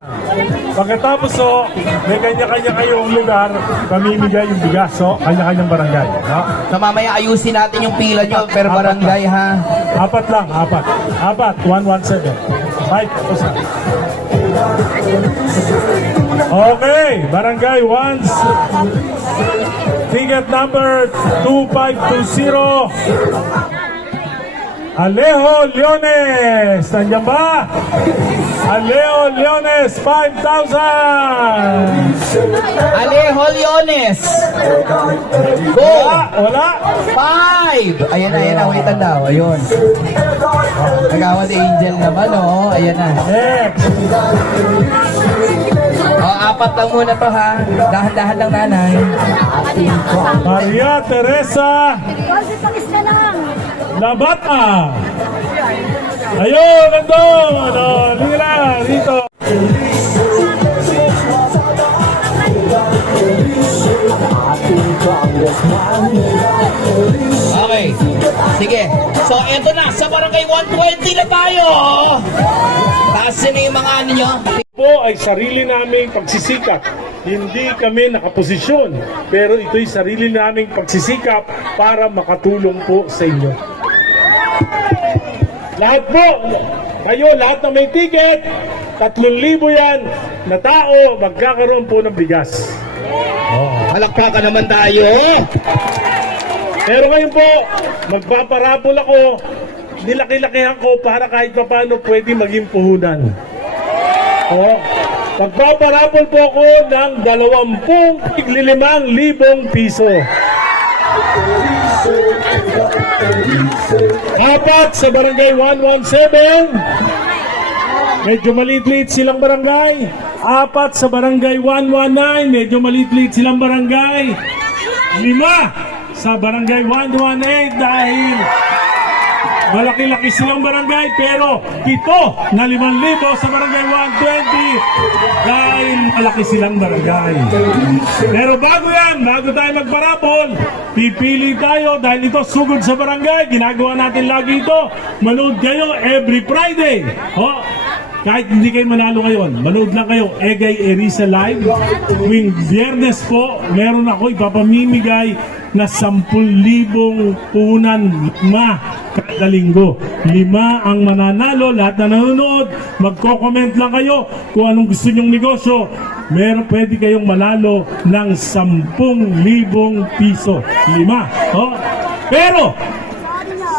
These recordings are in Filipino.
Pagkatapos may kanya-kanya kayong lugar, pamimigay yung bigas, kanya-kanyang barangay. No? So mamaya ayusin natin yung pila nyo per barangay ha. Apat lang, apat. 117. Mike, tapos na. Okay, barangay once. Ticket number 2520. Alejo Leones, nandiyan ba? Alejo Leones, 5,000! Alejo Leones. Go! Wala? 5! Ayan na, wait daw. Ayun. Nagawad Angel naman, ayan na. Next. Apat lang muna to ha. Dahan-dahan lang nanay. Maria Teresa Labata. Ayun, nandun. Lila, dito. Okay. Sige. So, eto na. Sa barangay 120 na tayo. Taas na yung mga ano nyo. Po ay sarili naming pagsisikap. Hindi kami nakaposisyon. Pero ito'y sarili naming pagsisikap para makatulong po sa inyo. Lahat po, kayo, lahat na may ticket, 3,000 yan na tao, magkakaroon po ng bigas. Palakpakan naman tayo. Pero ngayon po, magpaparapol ako, nilaki-lakihan ko para kahit pa paano pwede maging puhunan. Magpaparapol po ako ng 25,000 piso. Apat sa barangay 117. Medyo maliit-liit silang barangay. Apat sa barangay 119. Medyo maliit-liit silang barangay. 5 sa barangay 118 dahil malaki-laki silang barangay, pero 7 na 5,000 sa barangay 120 dahil malaki silang barangay. Pero bago tayo magparapol, pipili tayo dahil ito sugod sa barangay. Ginagawa natin lagi ito. Manood kayo every Friday. Kahit hindi kayo manalo ngayon, manood lang kayo Egay Erisa Live. Tuwing Biyernes po, meron ako ipapamimigay na 10,000 puhunan kada linggo. 5 ang mananalo. Lahat na nanonood, magko-comment lang kayo kung anong gusto nyong negosyo. Pwede kayong manalo ng 10,000 piso. 5. Pero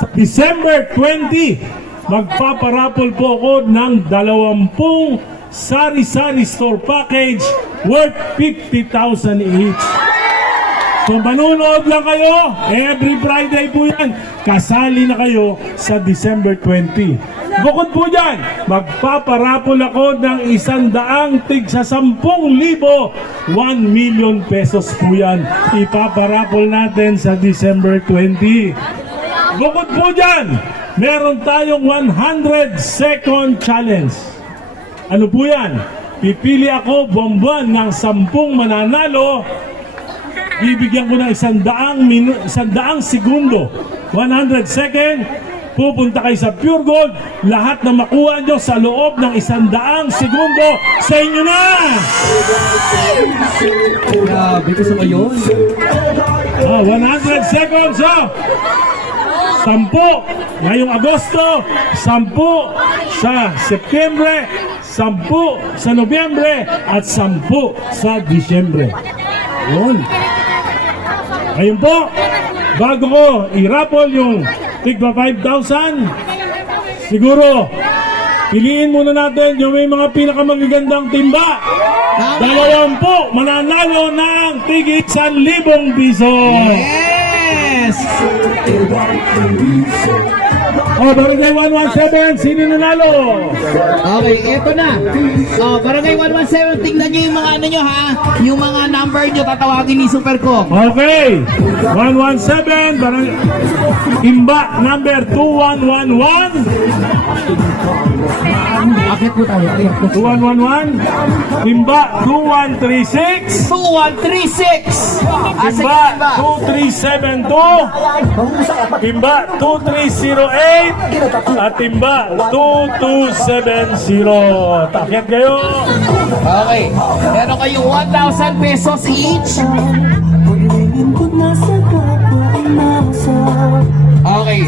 sa December 20, magpaparapol po ako ng 20 sari-sari store package worth 50,000 each. So manonood lang kayo, every Friday po yan. Kasali na kayo sa December 20. Bukod po dyan, magpaparapol ako ng 100 tig sa 10,000. 1 million pesos po yan. Ipaparapol natin sa December 20. Bukod po dyan, meron tayong 100 second challenge. Ano po yan? Pipili ako buwan ng 10 mananalo. Bibigyan ko ng 100 segundo. 100 second. Pupunta kayo sa Pure Gold. Lahat na makuha nyo sa loob ng 100 segundo, sa inyo na! Grabe ko sa ngayon. 100 seconds, 10 ngayong Agosto, 10 sa Setyembre, 10 sa Nobyembre, at 10 sa Disyembre. Yun. Ngayon po, bago ko i-raffle yung tigpa 5,000, siguro, piliin muna natin yung may mga pinakamagagandang timba. 20 mananalo ng tig 1,000 piso. Yes! Barangay 117, sino nanalo? Okay, eto na. Barangay 117, tingnan nyo yung mga ano nyo ha. Yung mga number nyo, tatawagin ni Supercom. Okay, 117, barangay Imba number 2111. Akit po tayo. Akit po. 2111. Timba 2136. 2136. Sige, Timba Timba. 2372. Timba 2308. At Timba 2270. Takyat kayo. Okay. Meron kayong 1,000 pesos each. Okay.